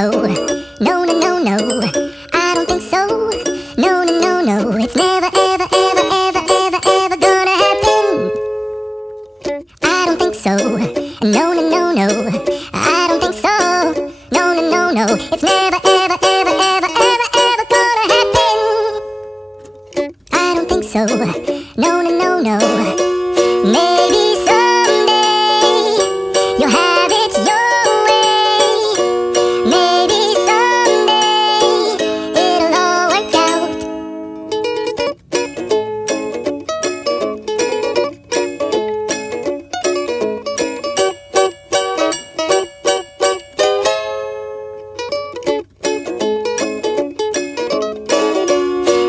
so. No, no, no, no. I don't think so. No, no, no, no. It's never, ever, ever, ever, ever, ever gonna happen. I don't think so. No, no, no, no. I don't think so. No, no, no, no. It's never, ever, ever, ever, ever, ever gonna happen. I don't think so. No, no, no, no. Maybe someday you'll have it your way. Maybe someday it'll all work out.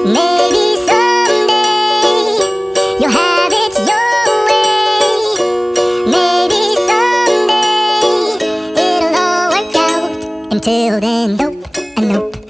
Maybe someday you'll have it your way. Maybe someday it'll all work out. Until then, nope, and nope.